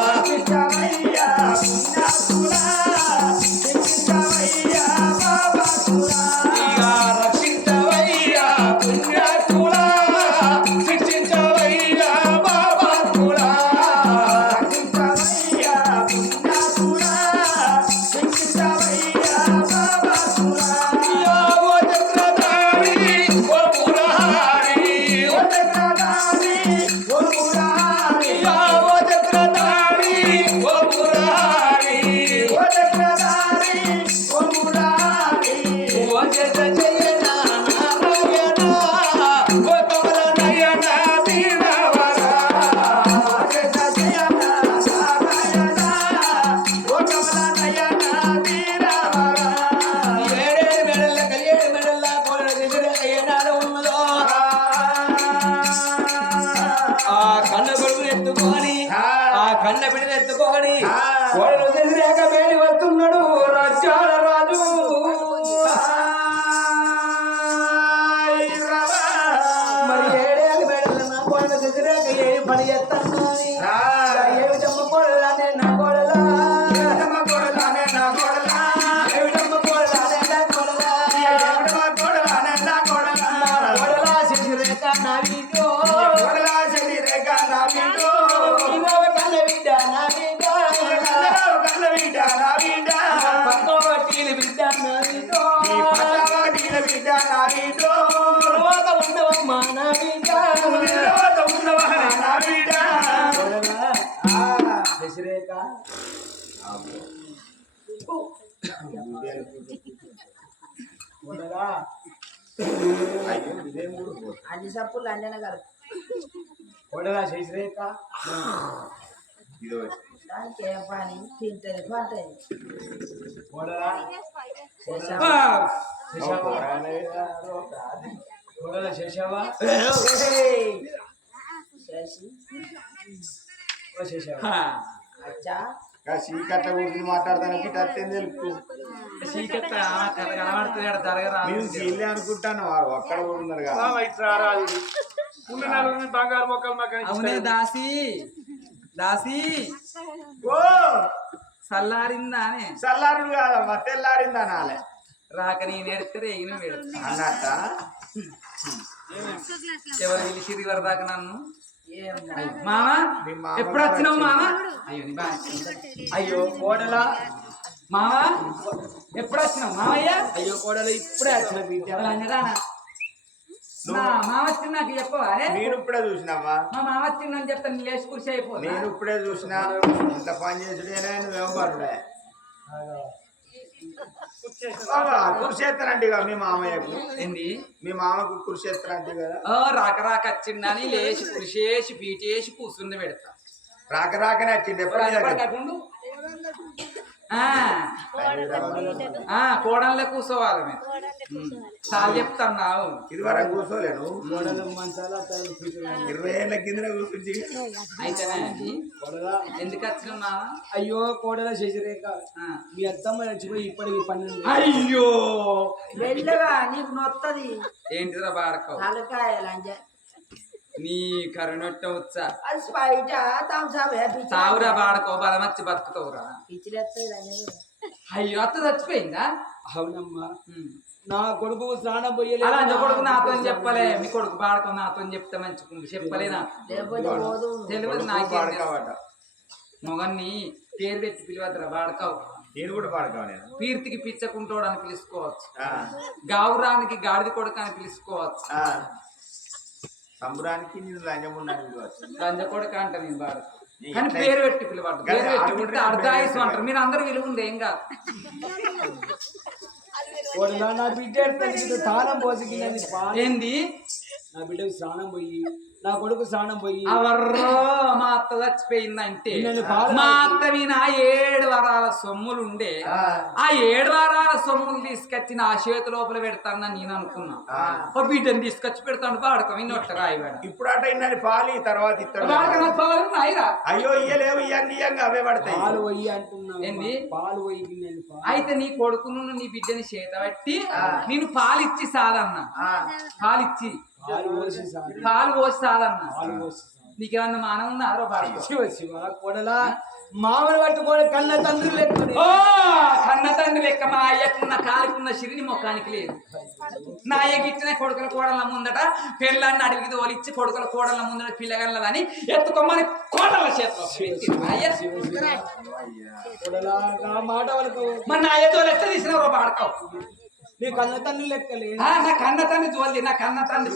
రక్షించవయ్యా పుణ్యాత్ములా శిక్షించవయ్యా పాపాత్ములా ఇక రక్షించవయ్యా పుణ్యాత్ములా శిక్షించవయ్యా పాపాత్ములా రక్షించవయ్యా పుణ్యాత్ములా శిక్షించవయ్యా పాపాత్ములా ఓ చక్రధారి ఓ పురహారి ఓ చక్రధారి ఓ పురహారి ఓ చక్రధారి ఓ పురహారి ఓ చక్రధారి ఓ పురహారి ఓ జయ జయ నారాయణ ఓ కమల నయన శ్రీరామరా ఓ జయ జయ నారాయణ ఓ కమల నయన శ్రీరామరా ఏడేడు మెడల కలియేడు మెడల కోరల దగ్గర ఏనాడు ఉన్నదో ఆ కన్న కొడుకుని ఎత్తుకొని ఆ కన్న బిడ్డను ఎత్తుకొని కోడలు తెలిసాక వేడి వస్తున్నాడు రాజ్యాల రాజు మరి ఏడేళ్ళు మెడల నా కోడలు తెలిసాక ఏ పని చేస్తాను ఏమిటమ్మ కోడలానే నా కోడలా ఏమిటమ్మ కోడలానే నా కోడలా ఏమిటమ్మ కోడలానే నా కోడలా ఏమిటమ్మ కోడలానే నా కోడలా కోడలా శశిరేఖ నా వీడో కోడలా శశిరేఖ నా వీడో ఇదో కన్న బిడ్డ నా బిడ్డ కన్న బిడ్డ నా బిడ్డ పక్కవటీల బిడ్డ నా వీడో పక్కవటీల బిడ్డ నా వీడో తర్వాత ఉండవమ్మ నా బిడ్డ తర్వాత ఉండవా నా బిడ్డ శశిరేఖ అన్ని సప్పులు అంజన గారు కోడలా శశిరేఖ దానికి ఏ పని తింటది పంటది కోడలా కోడలా శేషావా చేసి ఓ శేషావా అచ్చా చీకట్ల గురించి మాట్లాడతాను అత్యంత తెలుపు చీకట్ల కథ కనబడుతుంది జరగరా నేను చీలే అనుకుంటాను వాడు అక్కడ కూడా ఉన్నారు కదా బంగారు మొక్కలు మాకు అవునే దాసి దాసి ఓ సల్లారిందానే చల్లారుడు కాదమ్మా తెల్లారిందా నాలే రాక నీ నేడితే ఈయన వేడు అన్నట్ట ఎవరు పిలిచిరు ఇవరి దాకా నన్ను ఏం మామ మీ మామ ఎప్పుడు వచ్చినావు మామ అయ్యో నీ బాగా అయ్యో కోడలా మామ ఎప్పుడు వచ్చినావు మామయ్య అయ్యో కోడలు ఇప్పుడే వచ్చిన బిడ్డ అన్నదానా మా మామ వచ్చింది నాకు చెప్పవా అరే నేను ఇప్పుడే చూసినావా మా మామ వచ్చిందని చెప్తా నీ లేచి కూర్చి అయిపోతా నేను ఇప్పుడే చూసినా ఇంత పని చేసుడేనా నువ్వేం పడుడే కురుక్షేత్రంటే కదా మీ మామయ్యకు, ఏంది మీ మామకు కురుక్షేత్రంటే కదా. రాక రాక వచ్చిందని లేచి పులిసేసి పీటేసి కూర్చుండి పెడతా రాక రాకనే వచ్చింది ఎప్పుడు కాకుండా కోడళ్ళే కూర్చోవాలి మేము చాలా చెప్తున్నావు. ఇదివరకు కూర్చోలేను, గోడలు మంచాల 20 ఏళ్ళ కింద కూర్చుంది. అయితేనే ఎందుకు వచ్చినా అయ్యో కోడల శశిరేఖ మీ అత్తమ్మ నచ్చిపోయి ఇప్పటికి 12. అయ్యో వెళ్ళగా నీకు నొత్తది ఏంటిరా బాడకవు తలకాయ లంజ నీ కరుణొట్ట వచ్చా అది స్పైట తాంసాబే తావురా బాడకో బలమచ్చి బతుకుతావురా. పిచ్చిలేస్తుంది లంజ అయ్యో అత్త చచ్చిపోయిందా? అవునమ్మా, ఉమ్. నా కొడుకు స్నానం అలా పోయలేదు. అంత కొడుకు నాతో చెప్పలే, మీ కొడుకు బాడకం నాతో చెప్తే మంచుకుంది చెప్పలే నాకు లేకపోతే పోదు తెలియదు నాకేం పాడుకోవట మొగన్ని పేరు పెట్టి పిలవద్దురా బాడకావు. నేను కూడా పాడుకోవ. నేను కీర్తికి పిచ్చకుంటోడు అని పిలుచుకోవచ్చు, గావురానికి గాడిది కొడుకు అని పిలుచుకోవచ్చు, సంబరానికి నేను లంజం ఉన్నాను. లంజ కొడుకు అంట నేను బాడ కానీ పేరు పెట్టి పిలవద్దు. పేరు పెట్టి పిలిస్తే అర్ధాయుసు అంటారు. మీరు అందరూ విలువ ఏం కాదు. కోడలా నా బిడ్డ స్నానం పోసికిందని ఏంది నా బిడ్డకు స్నానం పోయి నా కొడుకు స్నానం పోయి అవర్రో మా అత్త చచ్చిపోయిందంటే నేను బాధ మా అత్త మీద 7 వారాల సొమ్ములు ఉండే ఆ 7 వారాల సొమ్ములు తీసుకొచ్చి నా చేతి లోపల పెడతానని నేను అనుకున్నా. ఒక బిడ్డని తీసుకొచ్చి పెడతాను పాడకం ఇన్నొట్ట రాయివాడ. ఇప్పుడు అట ఇన్నది పాలి తర్వాత ఇస్తాడు. అయ్యో ఇయ్యలేవు, ఇవన్నీ ఇయ్యంగా అవే పడతాయి. పాలు పోయి అంటున్నా ఏంది పాలు పోయి అయితే నీ కొడుకును నీ బిడ్డని చేత బట్టి నేను పాలిచ్చి సాదన్నా, పాలిచ్చి పాలు పోసి సాదన్నా. నీకేమన్నా మానం ఉందా? కోడలా మామూలు పట్టుకోని కన్న తండ్రి లెక్క ఓ కన్న తండ్రి లెక్క మా అయ్యకున్న కాలికున్న సిరిని మొక్కానికి లేదు. నా అయ్యకి ఇచ్చిన కొడుకుల కోడల ముందట పెళ్ళాన్ని అడిగితే వాళ్ళిచ్చి కొడుకుల కోడల ముందట పిల్లగలని ఎత్తుకోమని కోడల చేతిలో మాట వాళ్ళకు మరి నా అయ్యతో లెక్క తీసిన పాడతావు. నీ కన్న తండ్రి లెక్క లేదు. నా కన్న తండ్రి చూడలేదు, నా కన్న తండ్రి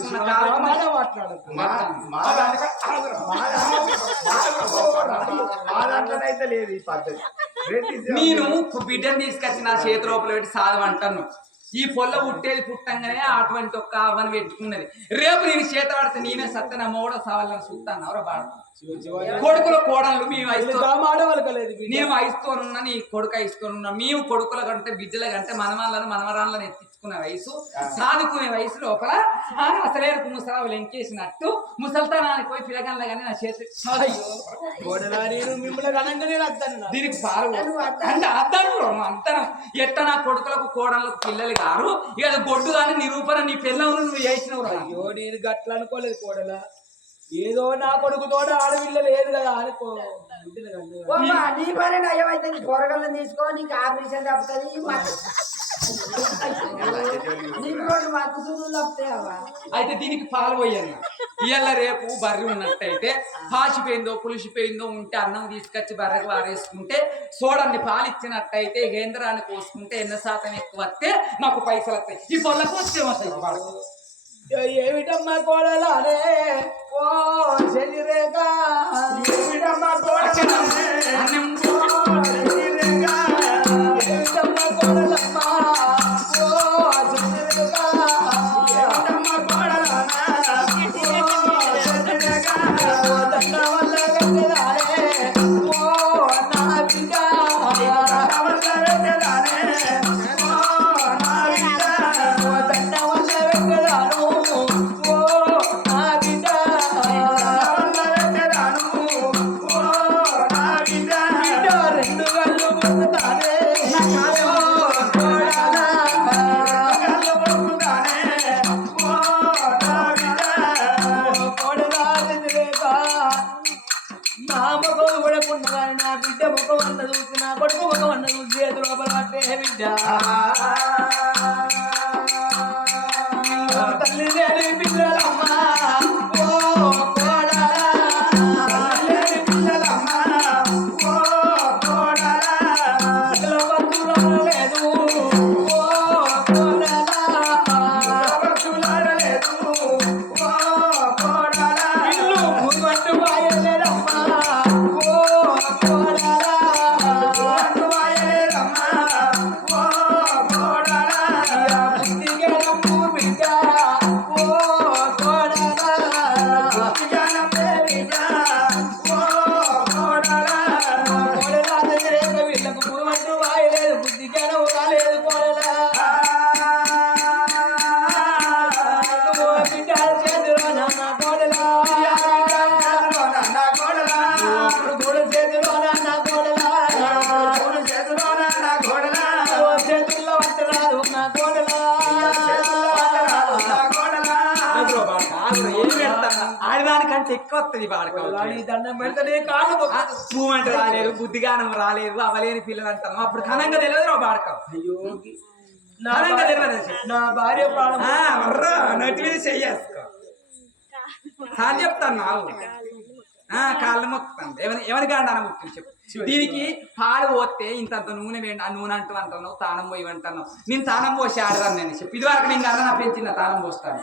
అయితే లేదు ఈ పద్ధతి. నేను బిడ్డను తీసుకొచ్చి నా చేతి లోపల పెట్టి సాధం అంటాను. ఈ పొల్ల పుట్టేది పుట్టంగానే అటువంటి ఒక్క ఆహ్వానం పెట్టుకున్నది. రేపు నేను చేత పడితే నేనే సత్య నా మూడో సవాళ్ళని చూస్తాను. ఎవరో బాడ కొడుకుల కోడళ్ళు మేము నేను వయసుతోనున్నా, నీ కొడుకు వయసుతోనున్నా. మేము కొడుకుల కంటే బిడ్డల కంటే మనవాళ్ళను మనవరాళ్ళని ఎత్తించుకునే వయసు, సాదుకునే వయసు లోపల అసలేరుకు ముసలావు లెంకేసినట్టు ముసల్తానానికి పోయి పిలగల్లా కానీ నా చేతి దీనికి పాలు అంటే అంతరం ఎట్ట నా కొడుకులకు కోడళ్ళకు పిల్లలు గారు ఇక గొడ్డు కానీ నిరూపణ నీ పిల్లలు నువ్వు చేసినవు. అయ్యో నేను గట్ల అనుకోలేదు కోడలా, ఏదో నా కొడుకు తోట ఆడపిల్ల లేదు కదా అనుకో. నీ పని నయమైతే కూరగాయలను తీసుకో, నీకు ఆపరేషన్ తప్పుతుంది, నీకు రెండు మత్తులు తప్పుతాయవా. అయితే దీనికి పాలు పోయాను. ఇవాళ రేపు బర్రె ఉన్నట్టయితే పాచిపోయిందో పులిసిపోయిందో ఉంటే అన్నం తీసుకొచ్చి బర్రెకు వారేసుకుంటే సోడాన్ని పాలు ఇచ్చినట్టయితే కేంద్రాన్ని కోసుకుంటే 8% ఎక్కువ వస్తే నాకు పైసలు వస్తాయి. ఈ పొలకు వస్తే వస్తాయి. ఏమిటమ్మా కోడలానే ఓ శరీరేఖ, ఏమిటమ్మా కోడలానే అన్నం ఏమిటమ్మా కోడలమ్మా ఓ శరీరేఖ, ఏమిటమ్మా కోడలానా ఓ దండ వల్ల గంగరానే ఓ నా బిడ్డ, ఓ దండ వల్ల వెంకరాను ఓ నా బిడ్డ, బిడ్డ రెండు కళ్ళు పొందుతానే నా ముఖం కూడా పొందుతాను. నా బిడ్డ ముఖం అన్న చూసి నా కొడుకు ముఖం అన్న చూసి చేతి లోపల పట్టే బిడ్డ తల్లి లేని పిల్లలమ్మా ఓ కోడలా, తల్లి లేని పిల్లలమ్మా ఓ కోడలా, బంధువులాడలేదు ఓ కోడలా, బంధువులాడలేదు ఓ కోడలా, ఇల్లు మున్వట్టు వాయలేదమ్మా ఓ కోడలా, మున్వట్టు వాయలేదమ్మా ఓ కోడలా. చెప్తాను ఆడదానికంటే ఎక్కువ వస్తుంది వాడకం నీ దండం పెడితే కాళ్ళు మొక్కుతా. పువ్వు అంటే రాలేదు బుద్ధిగానం రాలేదు అవలేని పిల్లలు అంటాను అప్పుడు ఘనంగా తెలియదు వాడకం అయ్యో ఘనంగా తెలియదు నా భార్య ప్రాణం నోటి మీద చెయ్యేసుకో సార్ చెప్తాను నాకు కాళ్ళు మొక్కుతాను ఎవరి గాండాన ముఖ్యం చెప్పు దీనికి పాలు పోతే ఇంత నూనె వేయండి ఆ నూనె అంటూ అంటాను తానం పోయి అంటాను నేను తానం పోసి ఆడదాను నేను చెప్పి ఇది వరకు నేను అన్న పెంచిన తానం పోస్తాను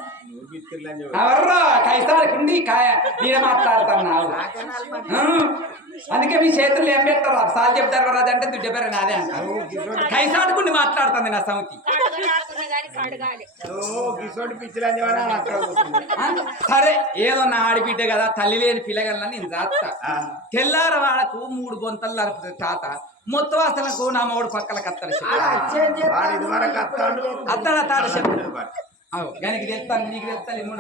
ఎవర్రా కైసాలకుండి కాయ నేను మాట్లాడతాను నాకు అందుకే మీ చేతుల్లో ఏం పెట్టారు సార్ చెప్తారు కదా అంటే దుడ్డ పేరు నాదే అంటారు కైసాడుకుండి మాట్లాడుతుంది నా సమితి సరే ఏదో నా ఆడిబిడ్డ కదా తల్లి లేని పిల్లగల నేను జాస్తా తెల్లార వాడకు 3 గొంతలు నడుపుతుంది తాత మొత్తం అసలకు నా మౌడు పక్కల కత్తలు అత్తడ తాత చెప్తాడు దానికి తెలుస్తాను నీకు తెలుస్తాను ఎన్నో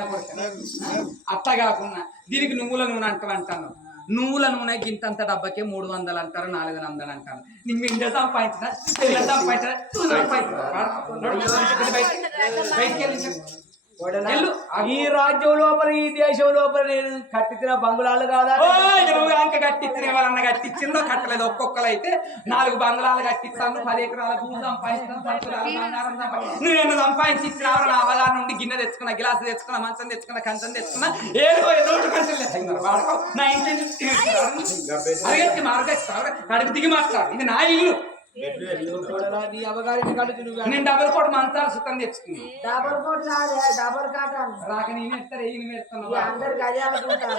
అట్లా కాకుండా దీనికి నువ్వుల నూనె అంటాను నువ్వుల నూనె గింతంత డబ్బకే 300 అంటారు 400 అంటారు నీకు ఇంత సంపాదించిన పిల్లలు సంపాదించిన బయటికి వెళ్ళి ఈ రాజ్యం లోపల ఈ దేశం లోపల నేను కట్టించిన బంగుళాలు కాదా నువ్వు అంక కట్టించిన ఎవరన్నా కట్టించిందో కట్టలేదు ఒక్కొక్కరు అయితే 4 బంగ్లాలు కట్టిస్తాను 10 ఎకరాల భూమి సంపాదిస్తాను 10 తులాలు బంగారం సంపాదిస్తాను నువ్వేమో సంపాదించి ఇచ్చినావు నా అవగాహన నుండి గిన్నె తెచ్చుకున్నా గిలాసు తెచ్చుకున్నా మంచం తెచ్చుకున్నా కంచం తెచ్చుకున్నా ఏదో నోటు కంచెలు వాడుకో నా ఇంటి అడిగి మార్గం అడిగి దిగి మాట్లాడు ఇది నా ఇల్లు నీ అవగారిని కడుతు నేను డబుల్ కోట్ మంచాలు సుతం తెచ్చుకున్నా డబల్ కోట్ కాదే డబల్ కాటాను రాక నేను ఎత్తారు ఏ పెడతాను అందరికి అదే అనుకుంటారు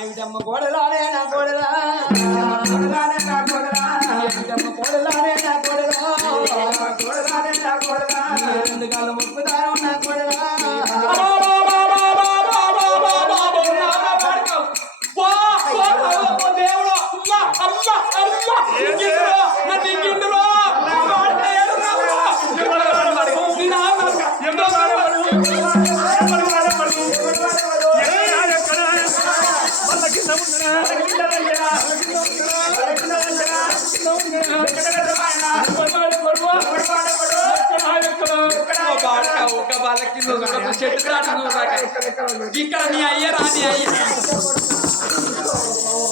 ఏమిటమ్మ కోడలానే నా కోడలా కోడలానే నా కోడలా ఏమిటమ్మ కోడలానే నా కోడలా కోడలానే నా కోడలా రెండు కాళ్ళు ముక్కుతాను నా కోడలా ఇక్కడ నీ అయ్య రా నీ అయ్య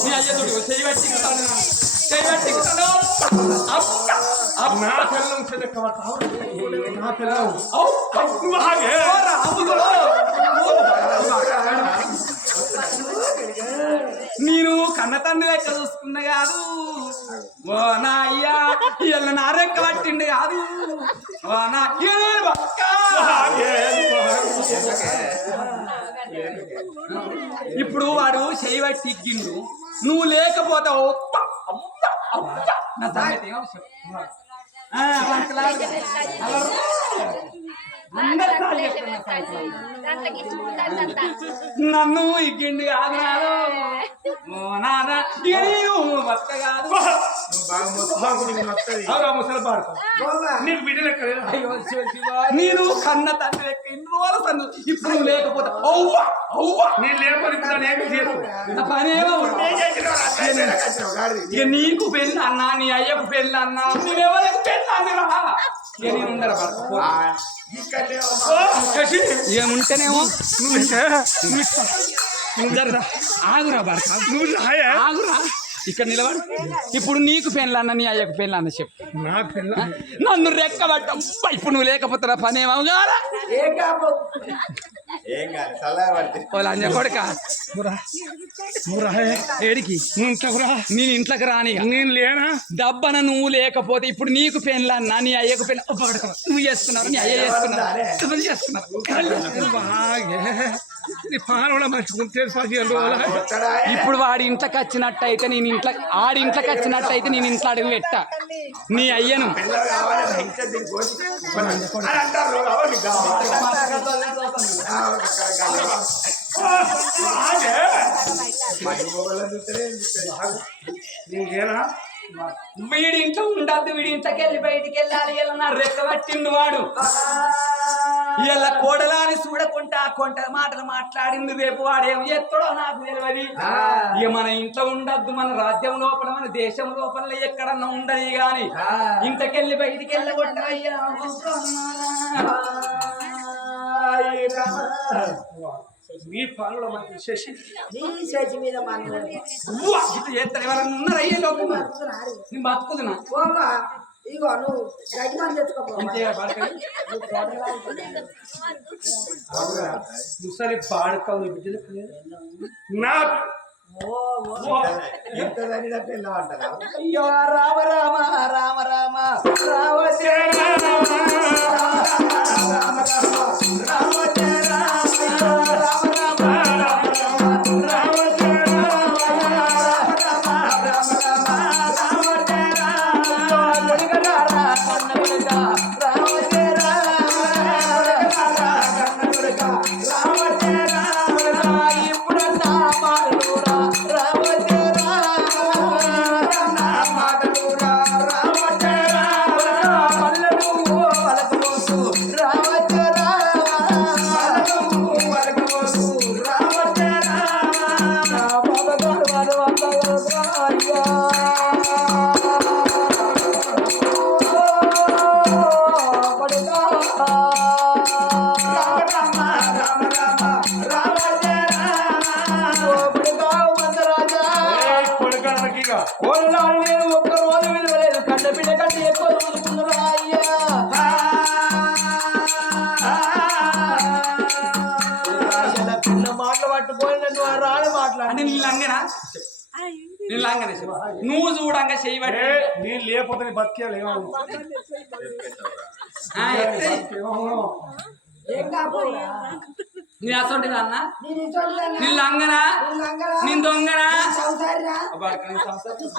నీ అయ్య చూడు చేయబట్టిస్తాను నా పిల్లం నా పిల్లం నేను కన్న తండ్రి లెక్క చూసుకున్న కాదు ఓ నా అయ్యా ఇళ్ళ నా రెక్క పట్టిండు కాదు ఓ నా ఇప్పుడు వాడు చేయబట్టి ఎక్కిండు నువ్వు లేకపోతే నా సంగతి ఏమో చెప్పు నన్ను ఇగ్గిండి కాదు నాదా బతక కాదు నీకు బిడ్డ లెక్క నేను కన్న తండ్రి లెక్క ఇన్ని రోజులు ఇప్పుడు నువ్వు లేకపోతే అవ్వా అవ్వా నేను లేకపోతే నా పనేమో ఇక నీకు పెళ్ళి అన్నా నీ అయ్యకు పెళ్ళి అన్నా నువ్వెవరికి పెళ్ళి అన్ని రా నేను ఉండరా ఏముంటేనేమో ఆగురా బడక ఆగురా ఇక్కడ నిలబడు ఇప్పుడు నీకు పెళ్ళి అన్న నీ అయ్యకు పెళ్ళి అన్న చెప్పు నా పిల్ల నన్ను రెక్కబట్ట ఇప్పుడు నువ్వు లేకపోతే నా పని ఏమో కాదా లంజ కొడుక ఏడికి నేను ఇంట్లోకి రాని నేను లేనా దబ్బన నువ్వు లేకపోతే ఇప్పుడు నీకు పెళ్ళి అన్నా నీ అయ్యకు పెళ్ళి నువ్వు చేసుకున్నావు నీ అయ్య చేసుకున్నావు ఇప్పుడు వాడి ఇంట్లోకి వచ్చినట్టయితే నేను ఇంట్లో ఆడి ఇంట్లోకి వచ్చినట్టయితే నేను ఇంట్లో అడుగు పెట్టా నీ అయ్యను వీడి ఇంట్లో ఉండద్దు వీడి ఇంట్లోకి వెళ్ళి బయటికి వెళ్ళాలి ఇలా నా రెక్క పట్టిండు వాడు ఇలా కోడలాని చూడకుండా కొంట మాటలు మాట్లాడింది రేపు వాడేం చేస్తాడో నాకు తెలియదు ఇక మన ఇంట్లో ఉండద్దు మన రాజ్యం లోపల మన దేశం లోపల ఎక్కడన్నా ఉండని గాని ఇంతకెళ్ళి బయటికి వెళ్ళగొట్టయ్యా మీ పాలలో మంచి శశి నీ చేతి మీద మన ఉవ్వ, ఇట్లా చేస్తారు ఎవరన్నా ఉన్నారు అయ్యే లోకం నేను బతుకుతున్నా పోమ్మా ఇగో నువ్వు గడ్డి మంది తెచ్చుకోపో మంచిగా పడకండి. ముసలి పాడుకోవాలి బిడ్డలు నా ఎంత చదివినట్టు వెళ్ళమంటారా అయ్యో రామ రామ రామ రామ రామ నేను ఒక్క రోజు విలువలేదు కన్న బిడ్డ కంటే ఎక్కువ రోజుకున్నారా అయ్యా పిల్ల మాటలు పట్టుకొని నన్ను రాని మాట్లాడి అంటే నీ లంగనా నీ లంగనే చెప్పు. నువ్వు చూడంగా చేయబడి నేను లేకపోతే నీ బతికేయాలి ఏం కాపోరా నీ అసొంటిది అన్న నేను ఇంట్లో నీ లంగనా నీ దొంగనా సంసారిరా వాడికి సంసారం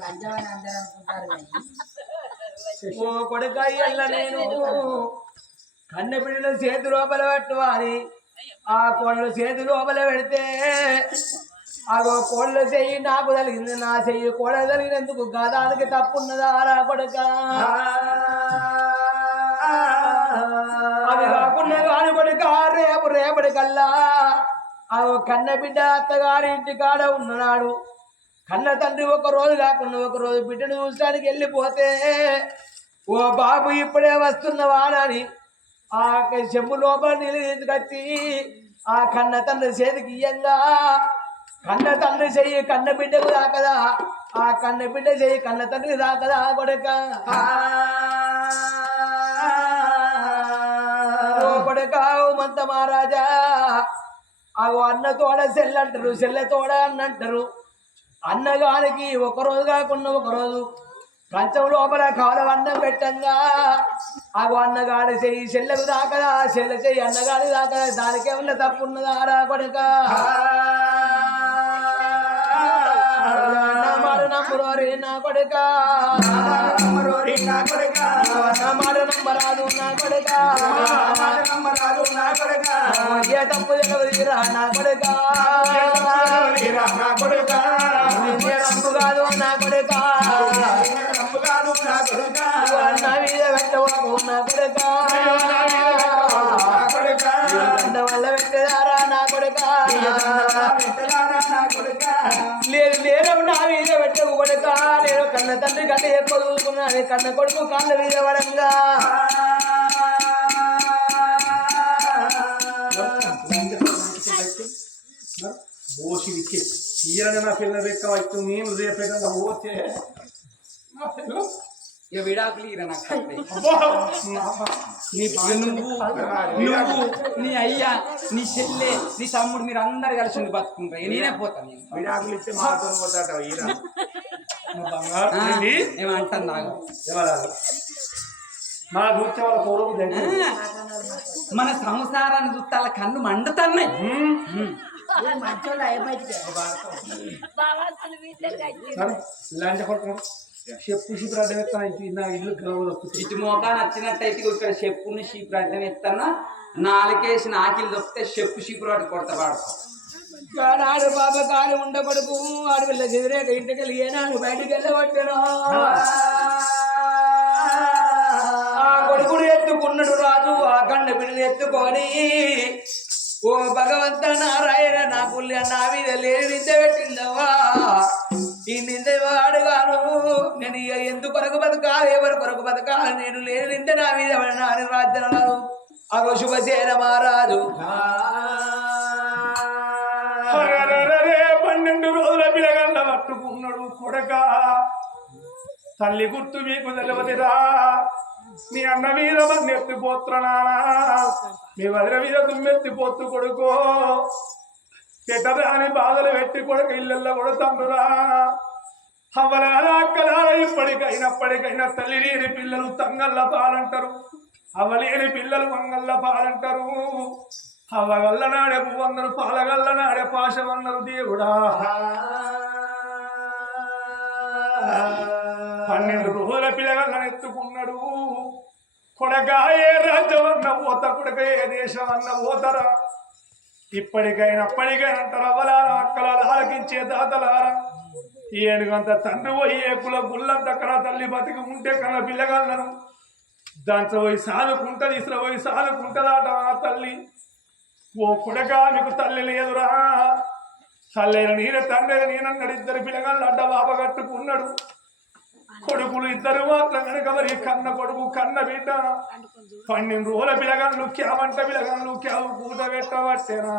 లంచమని అందరూ అనుకుంటారు కానీ ఓ కొడుకయ్యల్ల నేను కన్న బిడ్డల చేతి లోపల పెట్టువాలి ఆ కోళ్ళ చేతి లోపల పెడితే అగో కోళ్ళ చెయ్యి నాకు తగిలింది నా చెయ్యి కోళ్ళ తగిలినందుకు గదానికి తప్పున్నదా రా కొడుక అది కాకుండా కాని కొడుక రేపటి కల్లా అగో కన్న బిడ్డ అత్తగారి ఇంటి కాడ ఉన్నాడు కన్న తండ్రి ఒక రోజు కాకుండా ఒక రోజు బిడ్డను చూసడానికి వెళ్ళిపోతే ఓ బాబు ఇప్పుడే వస్తున్నవాడని ఆ చెంబు లోపల నీళ్ళు తీసుకొచ్చి ఆ కన్న తండ్రి చేతికి ఇయ్యంగా కన్న తండ్రి చెయ్యి కన్న బిడ్డకు దాకదా ఆ కన్న బిడ్డ చెయ్యి కన్న తండ్రి దాకదా కొడుక ఓ కొడుక ఓ మంత మహారాజా అగో అన్న తోడ సెల్లంటారు సెల్ల తోడ అన్నంటారు అన్నగానికి ఒకరోజు కాకుండా ఒకరోజు కంచం లోపల కాలం అన్నం పెట్టంగా అగో అన్నగాడి చెయ్యి చెల్లెకు దాకదా చెల్లె చెయ్యి అన్నగాడి దాకదా దానికేమన్నా తప్పు ఉన్నదా రా కొడుక నమ్మరోరి నా కొడుక మాట నమ్మరాదు నా కొడుక ఏ తప్పు తెలియదురా నా కొడుక నమ్ము కాదు నా కొడుక నా మీద పెట్టవకు నా కొడుక వల్ల పెట్టదారా నా కొడుక లేదు నేను నా మీద పెట్టకు కొడుక నేను కన్న తండ్రి కంటే ఎక్కువ చూసుకున్నాను కన్న కొడుకు కళ్ళ మీద పడంగా ఓసిడికి ఇయ్యాలని నా పిల్ల రెక్క వచ్చి నేను రేపేగా పోతే నా పిల్ల ఇక విడాకులు ఇరా నాకు తప్పే. నీ నువ్వు నీ అయ్యా నీ చెల్లె నీ తమ్ముడు మీరు అందరు కలిసి ఉండి బతుకుంటారు ఇక నేనే పోతాను నేను. విడాకులు ఇస్తే మాతో పోతాట ఈరా బంగారు ఆ, తల్లి. ఏమంటాను నాకు ఎవరాలు మా గురించి వాళ్ళ పూర్వం మన సంసారాన్ని చూస్తే వాళ్ళ కన్ను మండుతున్నాయి. మంచోళ్ళు అయిపోయి లంచ కొడుతున్నాడు చెప్పు షిప్ అడ్డం ఎత్తాను నా ఇల్లు గలవలు ఇటు మోకాన్ని వచ్చినట్టయితే ఇక్కడ చెప్పుని షీపు అడ్డం ఎత్తన్నా నాలుగేసి నాకిలు దొరికితే చెప్పు షీపు అడ్డు కొడతా వాడుకో. నాడు బాబా కాలు ఉండకూడదు ఆడపిల్ల చెదిరేక ఇంటికి వెళ్ళి ఏనాడు బయటికి వెళ్ళవచ్చాను ఆ కొడుకుడు ఎత్తుకున్నాడు రాజు ఆ కన్న బిడ్డలు ఎత్తుకొని ఓ భగవంత నారాయణ నా పుల్లి నా మీద లేని నింద పెట్టిందవ్వా ఈ నింద వాడుగాను నేను ఎందుకు కొరకు బతకాలి ఎవరి కొరకు బతకాలి నేను లేని నింద నా మీద నాని రాజ్యం అగో శుభసేన మహారాజు తల్లి గుర్తు మీకు తెలియదురా. మీ అన్న మీద మన్నెత్తిపోతున్నానా, మీ వదిన మీద దుమ్మెత్తిపోతు కొడుకో. పెట్టదాని బాధలు పెట్టి కొడుకు ఇళ్ళల్లో కొడుతుండ్రురా. అవ్వలారా అక్కలారా ఇప్పటికైనా తల్లి లేని పిల్లలు తంగళ్ళ పాలంటారు, అవ్వలేని పిల్లలు మంగళ్ళ పాలంటారు. అవ్వగల్ల నాడే పువ్వన్నారు, పాలగల్ల నాడే పాశమన్నారు దేవుడా. 12 రోజుల పిల్లగాళ్ళని ఎత్తుకున్నాడు. కొడగా ఏ రాజ్యం అన్న పోత, కొడక ఏ దేశం అన్న పోతరా. ఇప్పటికైనా అంటారు అవ్వలారా అక్కలారా ఆలకించే దాతలారా. ఏనుగంత తండ్రి పోయి ఏకుల గుళ్ళంత కన్నా తల్లి బతికి ఉంటే కన్నా పిల్లగాళ్ళను దాంట్లో పోయి సాదుకుంటది, ఇసులో పోయి సాదుకుంటదాట ఆ తల్లి. ఓ కొడగా నీకు తల్లి లేదురా. తల్లైన నేనే తండ్రి నేనన్నాడు. 2 పిల్లగాళ్ళు అడ్డ బాబ కట్టుకున్నాడు. కొడుకులు 2 మాత్రం కనుక మరి కన్న కొడుకు కన్న బిడ్డ. 12 రోజుల పిల్లగాళ్ళు క్యామంట పిల్లగాళ్ళు క్యావు పూత పెట్టబట్టేనా.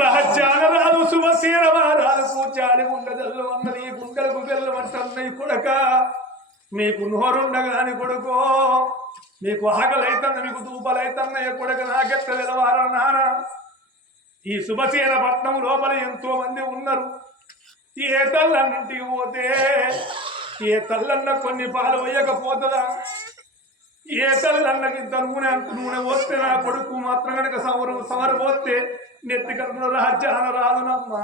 రాజ్యాన రాదు శుభశీల రాదు కూర్చాలి గుండెలు అన్నది. గుండెలకు వెళ్ళమంటున్నాయి కొడక. మీకు నోరుండగాని కొడుకో, మీకు ఆకలైతన్న, మీకు దూపలైతన్నాయి కొడక. నాకెత్త వెలవారా నాన్న. ఈ శుభశీల పట్నం లోపల ఎంతో మంది ఉన్నారు. ఏ తల్లన్నింటికి పోతే ఏ తల్లన్న కొన్ని పాలు వేయకపోతుందా? ఏ తల్లన్నకి ఇంత నూనె పోస్తే నా కొడుకు మాత్రం కనుక సమరు పోతే నెత్తి కడుపులో రాజ్యాన రాదునమ్మా.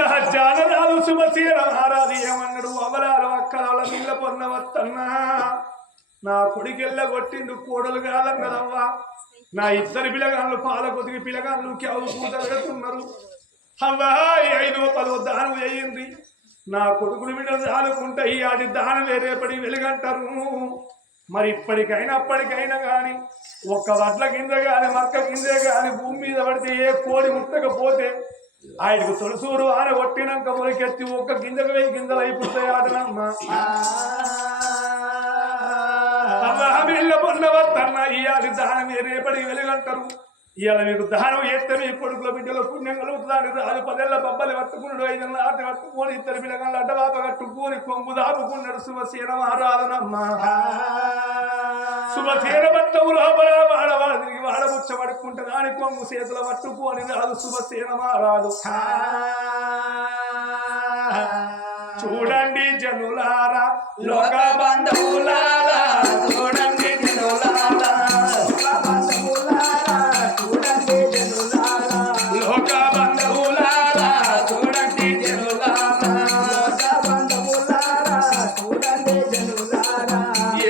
రాజ్యాన రాదు శుభశీల మహారాజు ఏమన్నాడు? అవలాల అక్కలాల నీళ్ళ పొన్నవత్తన్నా. నా కొడుకెళ్ళ కొట్టిండు కోడలు కాదన్నదవ్వా. నా 2 పిల్లగాళ్ళు పాల కొద్దిగా పిల్లగాళ్ళు క్యావు పూత పెడుతున్నారు. అవ్వా 5-10 దానం అయ్యింది. నా కొడుకులు బిడ్డలు దానుకుంటాయి. అది దానం రేపటి వెలుగంటారు. మరి అప్పటికైనా కానీ ఒక్క వడ్ల కింద కానీ మక్క కిందే కానీ భూమి మీద పడితే ఏ కోడి ముట్టకపోతే ఆయనకు తొలసూరు ఆన కొట్టినాక మొలకెత్తి ఒక్క గింజకు 1000 గింజలు అయిపోతాయి ఆటనమ్మా. ఇళ్ళ పొన్నవత్తన్న ఇయాలి దానం రేపటి వెలుగంటారు. ఇవాళ మీకు దానం చేస్తే మీ కొడుకుల బిడ్డలో పుణ్యం కలుగుతుంది. రాజు 10 ఏళ్ల బబ్బలు పట్టుకున్నాడు, 5 ఏళ్ళ ఆట కట్టుకొని 2 పిల్లగాళ్ళు అడ్డబాప కట్టుకొని కొంగు దాపుకున్నాడు. శుభశీల మహారాజనమ్మా. శుభశీల పట్టము లోపల వాడవాడికి వాడముచ్చ పడుకుంటే దాని కొంగు చేతుల పట్టుకొని రాదు శుభశీల మహారాజు. చూడండి జనులారా లోక బంధువులారా, చూడండి జనులారా లోక బంధువులారా, చూడండి జనులారా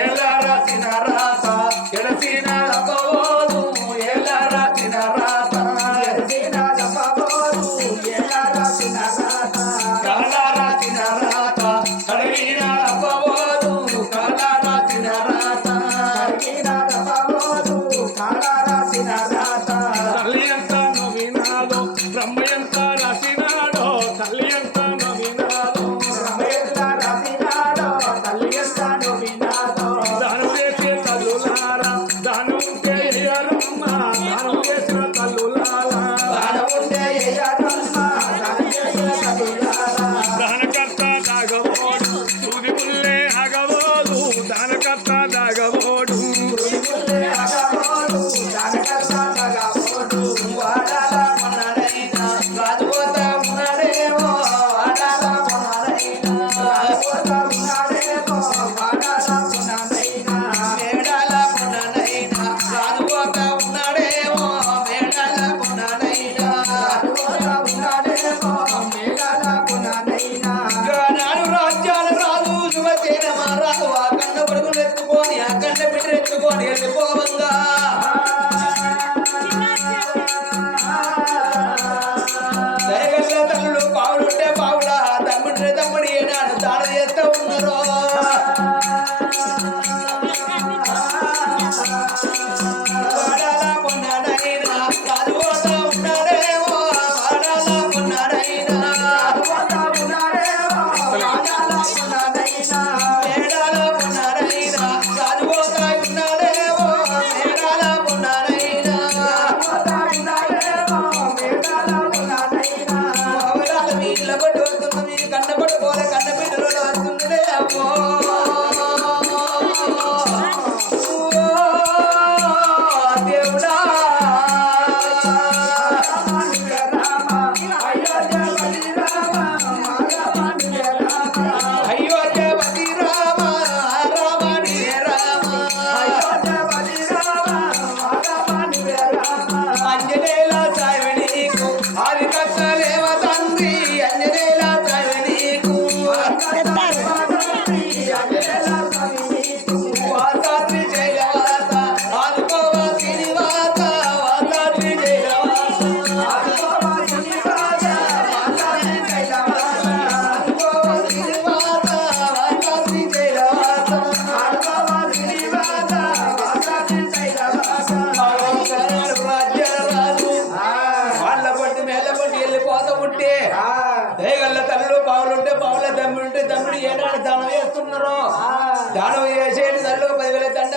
ఎలా రాసిన రాత ఎడసిన పోదు, ఎలా రాసిన రాత కాలా రాసిన రాత కడిగిన పోదు, కాలా రాసిన రాత తల్లి ఎంత నవ్వినాదో బ్రహ్మ ఎంత రాసినాడో, తల్లి ఎంత నవ్వినాదో దానం చేసే తల్లులారా, దానం చేయరమ్మా, దానం చేసిన తల్లులారా, దానకర్త దాగబోడు సూది పుల్లే ఆగబోదు, దానకర్త దాగబోడు తల్లుడు పావులుంటే పావులా, తమ్ముడి తమ్ముడు ఏనాడు దాడి చేస్తూ ఉన్నారు. వాడాలా కొన్నాడైనా కాదుపోతా ఉన్నాడేమో, వాడాలా కొన్నాడైనా మేడాలా కొన్నాడైనా కాదుపోతా ఉన్నాడేమో, మేడాలా కొన్నాడైనా ఉంటే దేగల్ల తల్లులు పావులుంటే పావుల దమ్ములుంటే దమ్ముడు ఏనాడు దానం చేస్తున్నారు దానం చేసేది తల్లు 10,000 దండ